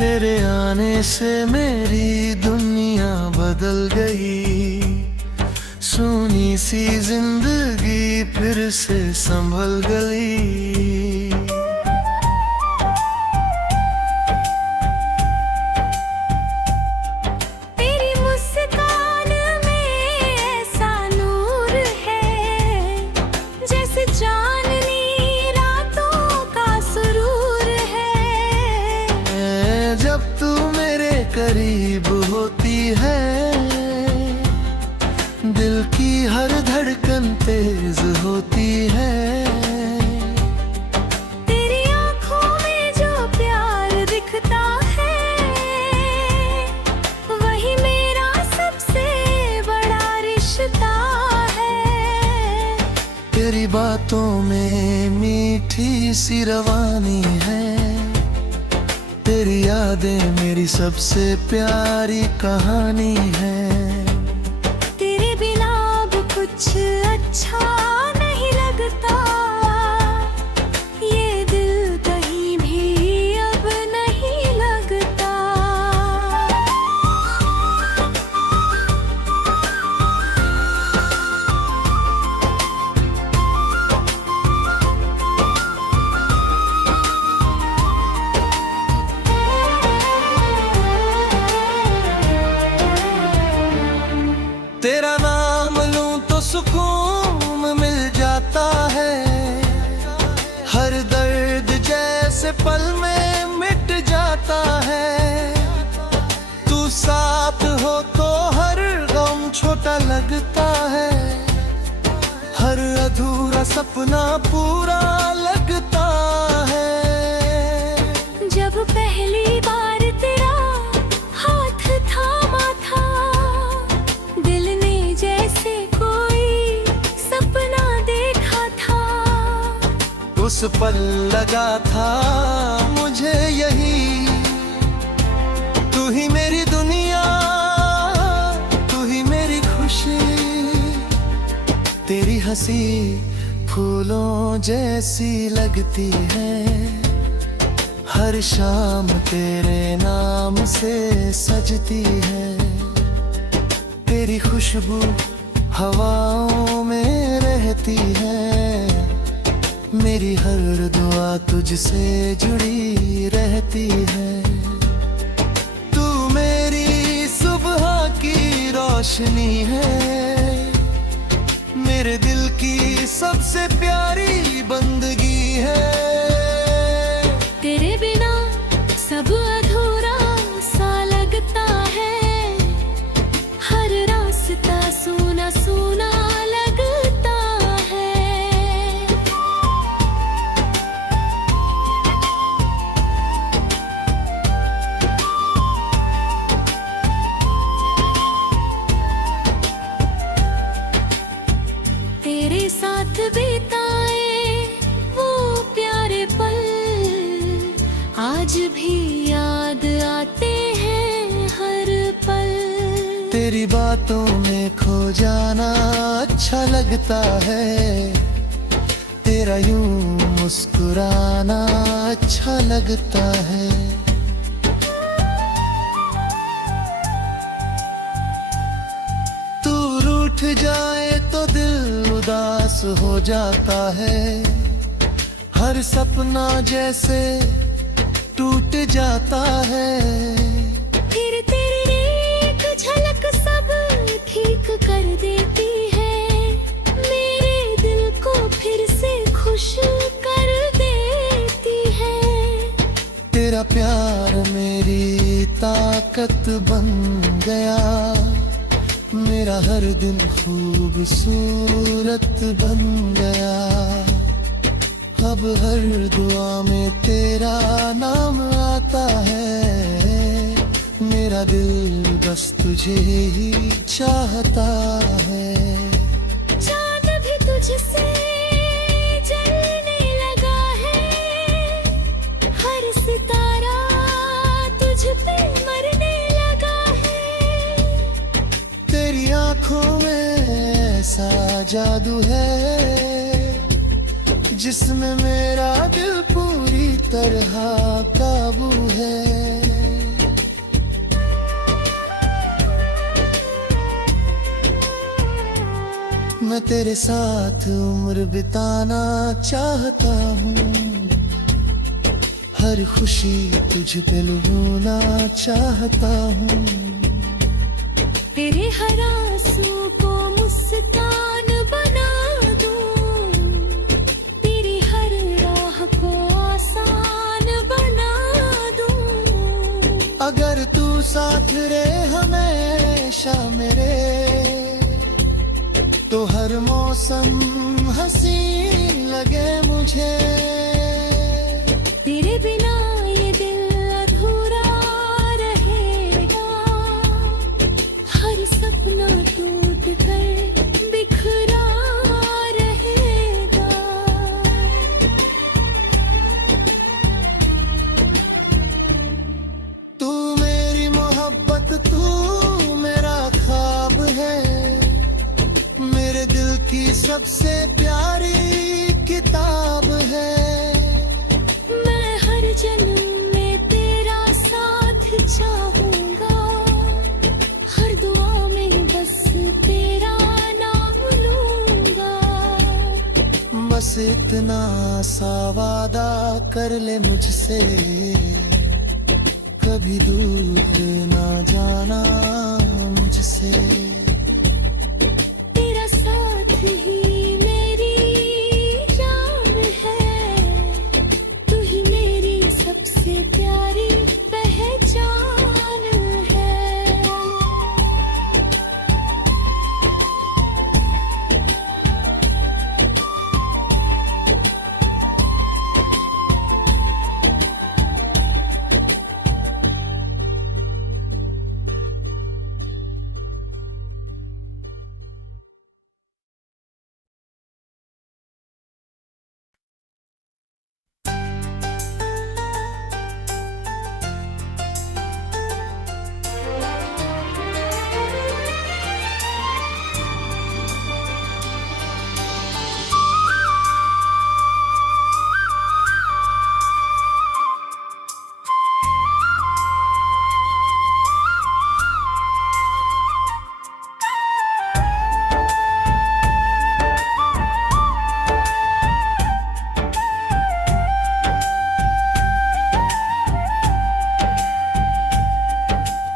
तेरे आने से मेरी दुनिया बदल गई। सुनी सी जिंदगी फिर से संभल गई। तेरी मुस्कान में ऐसा नूर है, जैसे चांदनी रातों का सुरूर है। जब तू मेरे करीब होती है, दिल की हर धड़कन तेज होती है। तेरी आंखों में जो प्यार दिखता है, वही मेरा सबसे बड़ा रिश्ता है। तेरी बातों में मीठी सी रवानी है। तेरी यादें मेरी सबसे प्यारी कहानी है। तेरे बिना अब कुछ अच्छा नहीं लगता, ये दिल कहीं भी अब नहीं लगता। तेरा नाम लूं तो सुकून मिल जाता है। हर दर्द जैसे पल में मिट जाता है। तू साथ हो तो हर गम छोटा लगता है। हर अधूरा सपना पूरा लगता है। जब पहली बार तेरा हाथ थामा था, दिल ने जैसे कोई सपना देखा था। उस पल लगा था मुझे यही, तू ही मेरी दुनिया, तू ही मेरी खुशी। तेरी हंसी फूलों जैसी लगती है। हर शाम तेरे नाम से सजती है। तेरी खुशबू हवाओं में रहती है। मेरी हर दुआ तुझसे जुड़ी रहती है। तू मेरी सुबह की रोशनी है। मेरे दिल की सबसे प्यारी बंदगी है। तेरे बिना सब अधूरा सा लगता है। हर रास्ता सूना सूना लगता है। तेरे साथ बिताए वो प्यारे पल आज भी याद आते हैं हर पल। तेरी बातों में खो जाना अच्छा लगता है। तेरा यूं मुस्कुराना अच्छा लगता है। तू रूठ जाए तो दिल उदास हो जाता है। हर सपना जैसे टूट जाता है। फिर तेरी एक झलक सब ठीक कर देती है। मेरे दिल को फिर से खुश कर देती है। तेरा प्यार मेरी ताकत बन गया। मेरा हर दिन खूबसूरत बन गया। अब हर दुआ में तेरा नाम आता है। मेरा दिल बस तुझे ही चाहता है। चांद भी तुझसे जलने लगा है। हर सितारा तुझ पे मरने लगा है। तेरी आंखों में ऐसा जादू है, जिसमें मेरा दिल पूरी तरह काबू है। मैं तेरे साथ उम्र बिताना चाहता हूँ, हर खुशी तुझ पे लुभाना चाहता हूँ। तेरे हर आंसू को मुस्कान बना दूं, तेरी हर राह को आसान बना दूं। अगर तू साथ रहे हमेशा मेरे, तो हर मौसम हंसी लगे मुझे। तेरे बिना ये दिल अधूरा रहेगा, हर सपना टूट कर बिखरा रहेगा। तू मेरी मोहब्बत, तू मेरा ख्वाब है, मेरे दिल की सबसे प्यारी किताब है। मैं हर जन्म में तेरा साथ चाहूंगा, हर दुआ में बस तेरा नाम लूंगा। बस इतना सा वादा कर ले मुझसे, कभी दूर ना जाना मुझसे। तेरा साथ ही मेरी जान है, तू ही मेरी सबसे प्यारी पहचान है।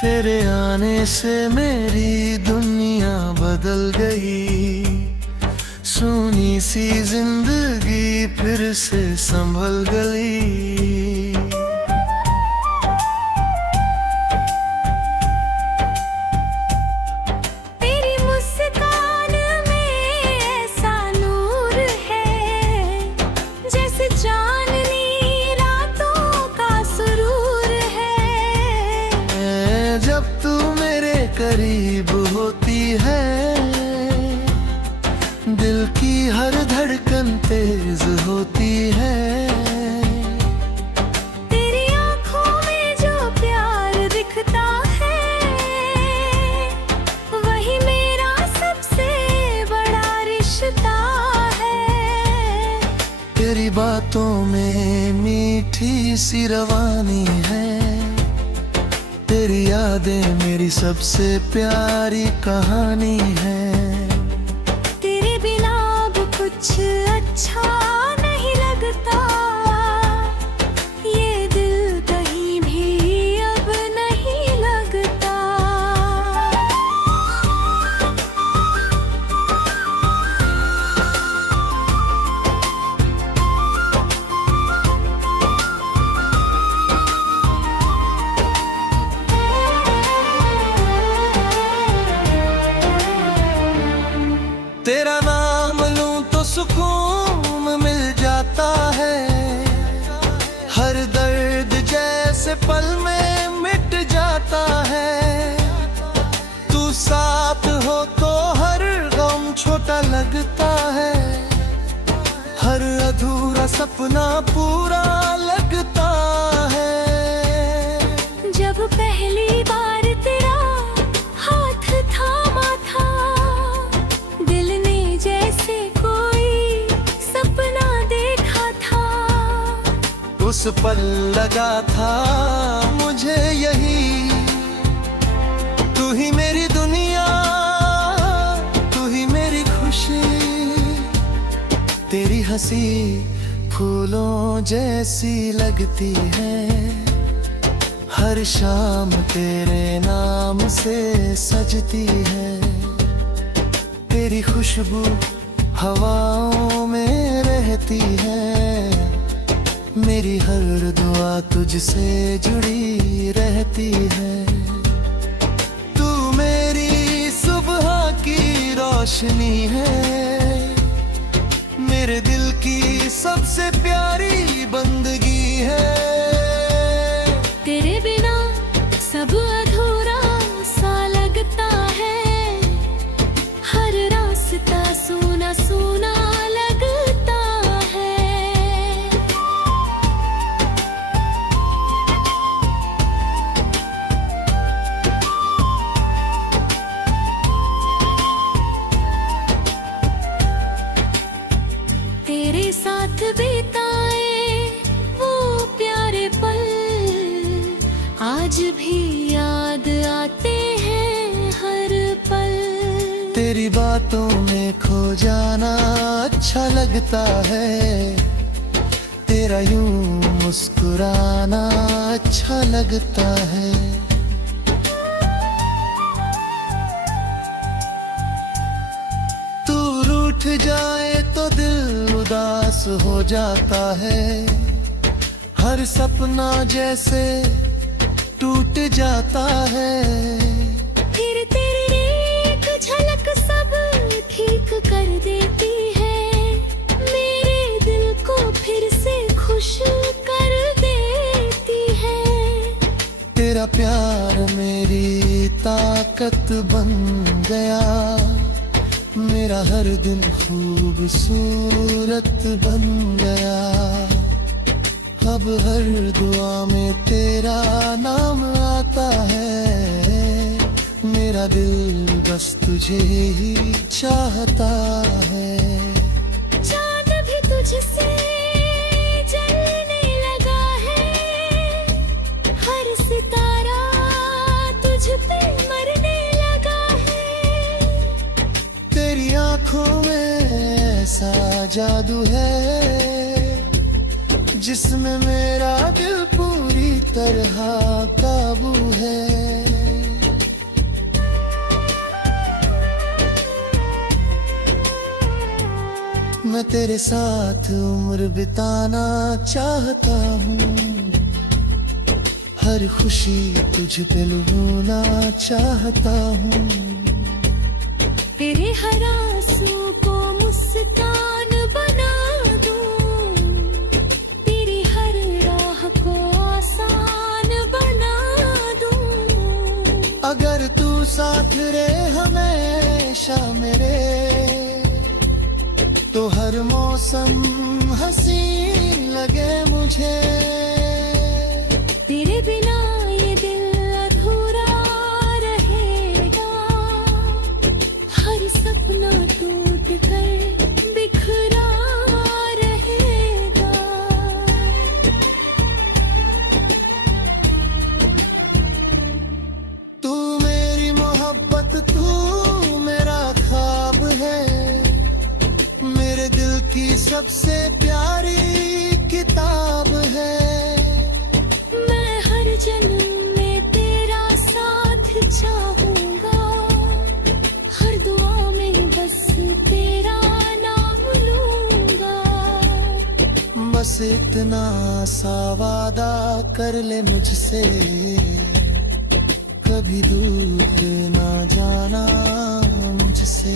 तेरे आने से मेरी दुनिया बदल गई, सोनी सी जिंदगी फिर से संभल गई। तेरी मुस्कान में ऐसा नूर है, जैसे चांदनी रातों का सुरूर है। जब तू मेरे करीब होती है, दिल की हर धड़कन तेज होती है। तेरी आंखों में जो प्यार दिखता है, वही मेरा सबसे बड़ा रिश्ता है। तेरी बातों में मीठी सी रवानी है, तेरी यादें मेरी सबसे प्यारी कहानी है। तेरे बिना अब कुछ अच्छा नहीं लगता, ये दिल कहीं भी अब नहीं लगता। तेरा नाम लूं तो सुकून मिल जाता है, हर दर्द जैसे पल में मिट जाता है। तू साथ हो तो हर गम छोटा लगता है, हर अधूरा सपना पूरा लगता है। जब पहली बार तेरा हाथ थामा था, दिल ने जैसे कोई सपना देखा था। उस पल लगा था मुझे यही, तू ही मेरी दुनिया, तू ही मेरी खुशी। तेरी हंसी फूलों जैसी लगती है, हर शाम तेरे नाम से सजती है। तेरी खुशबू हवाओं में रहती है, मेरी हर दुआ तुझसे जुड़ी रहती है। तू मेरी सुबह की रोशनी है, मेरे दिल की सबसे प्यारी बंदगी है। तेरे बिना सब अधूरा सा लगता है, हर रास्ता सूना सूना लगता है। तेरे साथ बिताए वो प्यारे पल आज भी याद आते हैं हर पल। तेरी बातों में खो जाना अच्छा लगता है, तेरा यूं मुस्कुराना अच्छा लगता है। तू रूठ जाए तो दिल उदास हो जाता है, हर सपना जैसे टूट जाता है। फिर तेरी एक झलक सब ठीक कर देती है, मेरे दिल को फिर से खुश कर देती है। तेरा प्यार मेरी ताकत बन गया, मेरा हर दिन खूबसूरत बन गया। अब हर दुआ में तेरा नाम आता है, मेरा दिल बस तुझे ही चाहता है। चांद भी तुझसे जलने लगा है, हर सितारा तुझ पे मरने लगा है। तेरी आंखों में ऐसा जादू है, जिसमें मेरा दिल पूरी तरह काबू है। मैं तेरे साथ उम्र बिताना चाहता हूँ, हर खुशी तुझ पे लुभाना चाहता हूँ। तेरे हर आंसू को मुस्कान बना दूं, तेरी हर राह को आसान बना दूं। अगर तू साथ रहे हमेशा मेरे, तो हर मौसम हसीन लगे मुझे। तेरे बिना ये दिल अधूरा रहेगा, हर सपना टूट कर बिखरा रहेगा। तू मेरी मोहब्बत, तू मेरा ख्वाब है, मेरे दिल की सबसे प्यारी किताब है। मैं हर जन्म में तेरा साथ चाहूंगा, हर दुआ में बस तेरा नाम लूंगा। बस इतना सा वादा कर ले मुझसे, कभी दूर ना जाना मुझसे।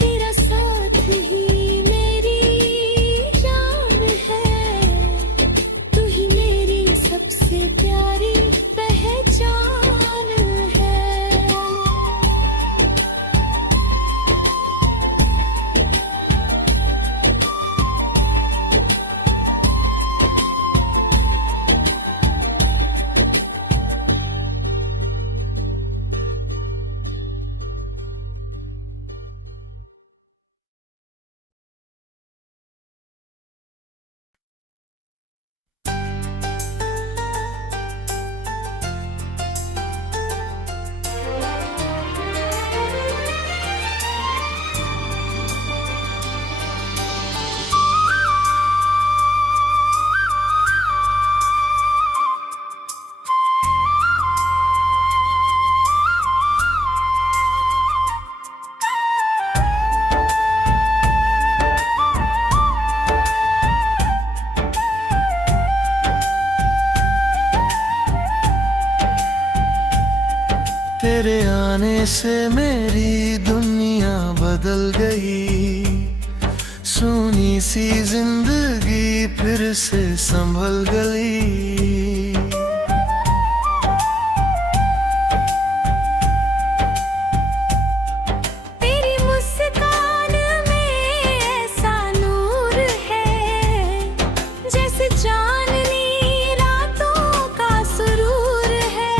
तेरा साथ ही मेरी जान है, तू ही मेरी सबसे प्यारी पहचान है। तेरे आने से मेरी दुनिया बदल गई, सुनी सी जिंदगी फिर से संभल गई। तेरी मुस्कान में ऐसा नूर है, जैसे चांदनी रातों का सुरूर है।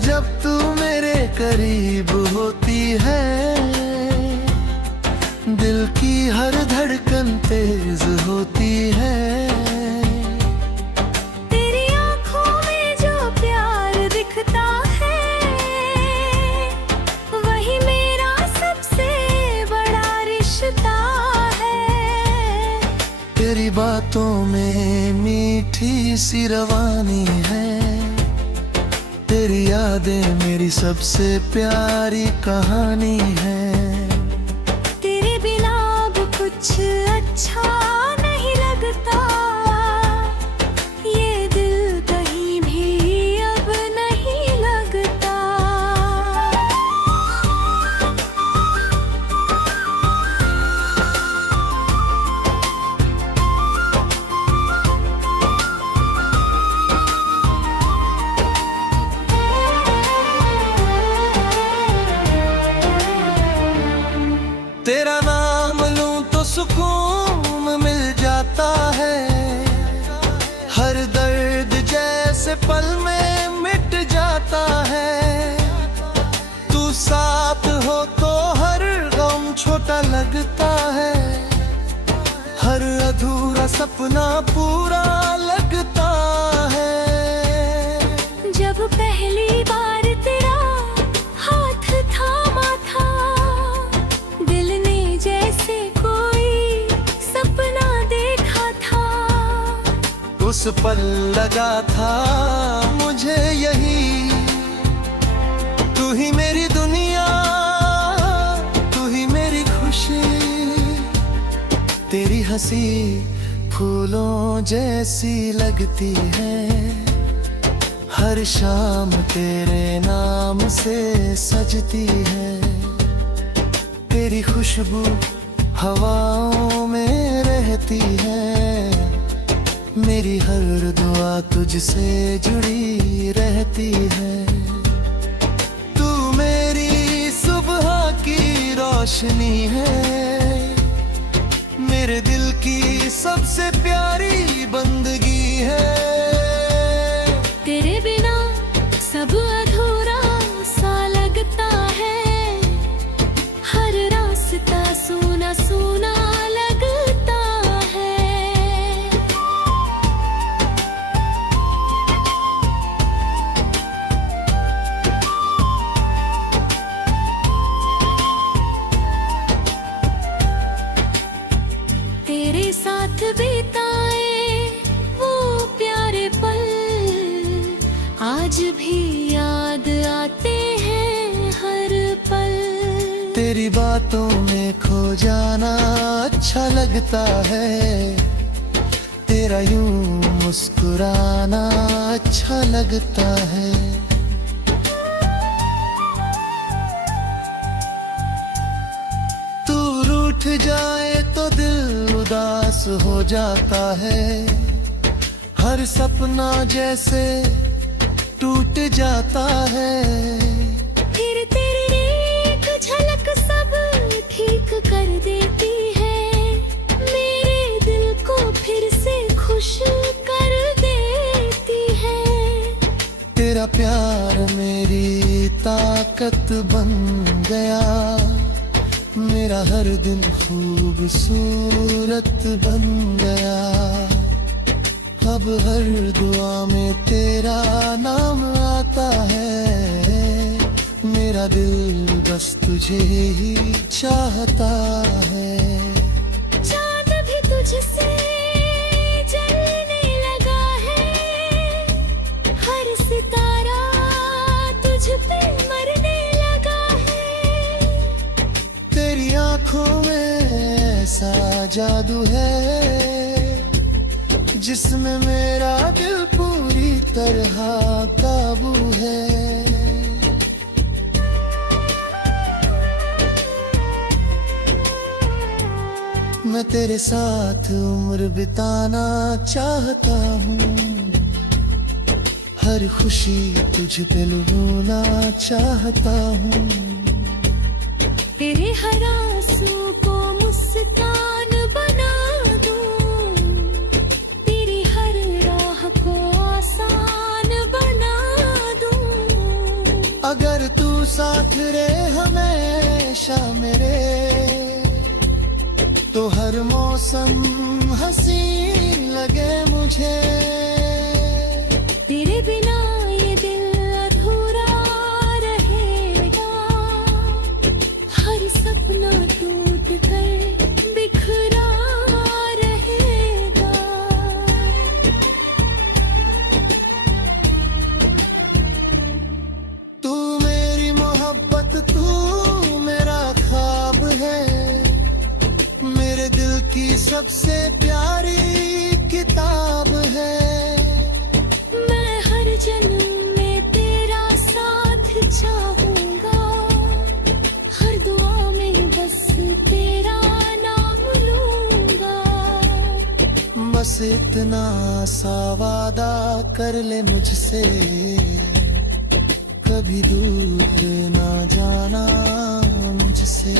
जब तू मेरे करीब होती है, दिल की हर धड़कन तेज होती है। तेरी आंखों में जो प्यार दिखता है, वही मेरा सबसे बड़ा रिश्ता है। तेरी बातों में मीठी सी रवानी है, तेरी यादें मेरी सबसे प्यारी कहानी है। तेरे बिना अब कुछ अच्छा नहीं लगता, ये दिल कहीं भी अब नहीं लगता। तेरा नाम लूं तो सुकून मिल जाता है, हर दर्द जैसे पल में मिट जाता है। तू साथ हो तो हर गम छोटा लगता है, हर अधूरा सपना पूरा लगता है। जब पहली बार तेरा हाथ थामा था, दिल ने जैसे कोई सपना देखा था। उस पल लगा था मुझे यही, तू ही मेरी दुनिया, तू ही मेरी खुशी। तेरी हंसी फूलों जैसी लगती है, हर शाम तेरे नाम से सजती है। तेरी खुशबू हवाओं में रहती है, मेरी हर दुआ तुझसे जुड़ी रहती है। तू मेरी सुबह की रोशनी है, मेरे दिल की सबसे प्यारी बंदगी है। तेरे बिना सब अधूरा सा लगता है, हर रास्ता सूना सूना लगता है। तेरे साथ बिताए वो प्यारे पल आज भी याद आते हैं हर पल। तेरी बातों में खो जाना अच्छा लगता है, तेरा यूं मुस्कुराना अच्छा लगता है। तू रूठ जाए तो दिल उदास हो जाता है, हर सपना जैसे टूट जाता है। फिर तेरी एक झलक सब ठीक कर देती है, मेरे दिल को फिर से खुश कर देती है। तेरा प्यार मेरी ताकत बन गया, मेरा हर दिन खूबसूरत बन गया। अब हर दुआ में तेरा नाम आता है, मेरा दिल बस तुझे ही चाहता है। चांद भी तुझसे जलने लगा है, हर सितारा तुझ पे मरने लगा है। तेरी आंखों में ऐसा जादू है, जिसमें मेरा दिल पूरी तरह काबू है। मैं तेरे साथ उम्र बिताना चाहता हूँ, हर खुशी तुझ पे लुभाना चाहता हूँ। तेरे हर आंसू को मुस्कान बना दूं, तेरी हर राह को आसान बना दूं। अगर तू साथ रहे हमेशा मेरे, तो हर मौसम हसीन लगे मुझे। तेरे बिना ये दिल अधूरा रहेगा, हर सपना टूट कर बिखरा रहेगा। तू मेरी मोहब्बत, तू मेरा ख्वाब है, मेरे दिल की सबसे प्यारी किताब है। मैं हर जन्म में तेरा साथ चाहूंगा, हर दुआ में बस तेरा नाम लूंगा। बस इतना सा वादा कर ले मुझसे, कभी दूर ना जाना मुझसे।